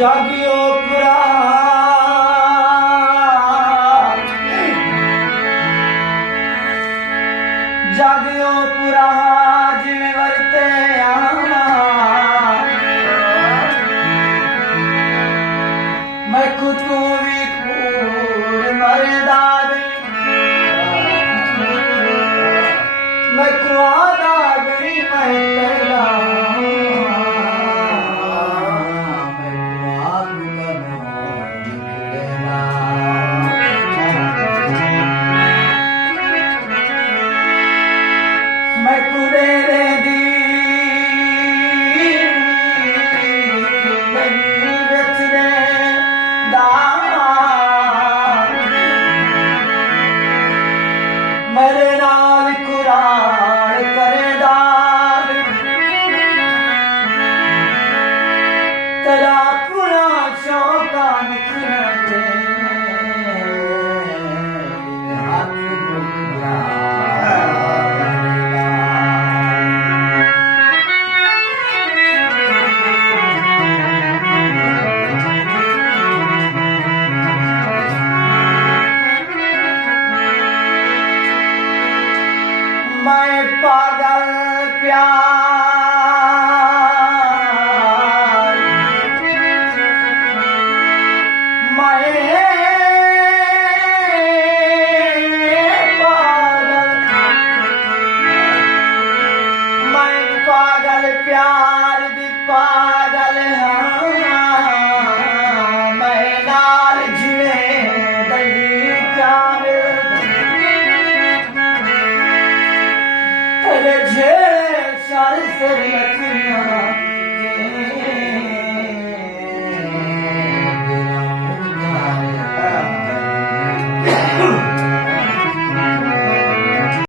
जागियो पुरा जागियो पुरा जिमें वरते आना मैं कुतू भी कूड़ मरदाद मैं कुआदा गई मैं मैं कुबेरे दी रचने मेरे नाल कुरान करेदार तेरा पुरा शौका निकलते मैं पागल प्यार मैं पागल प्यार दी पागल हाँ मैं नाल जिवे दही क्या तेरे झेड़े सारे सरिया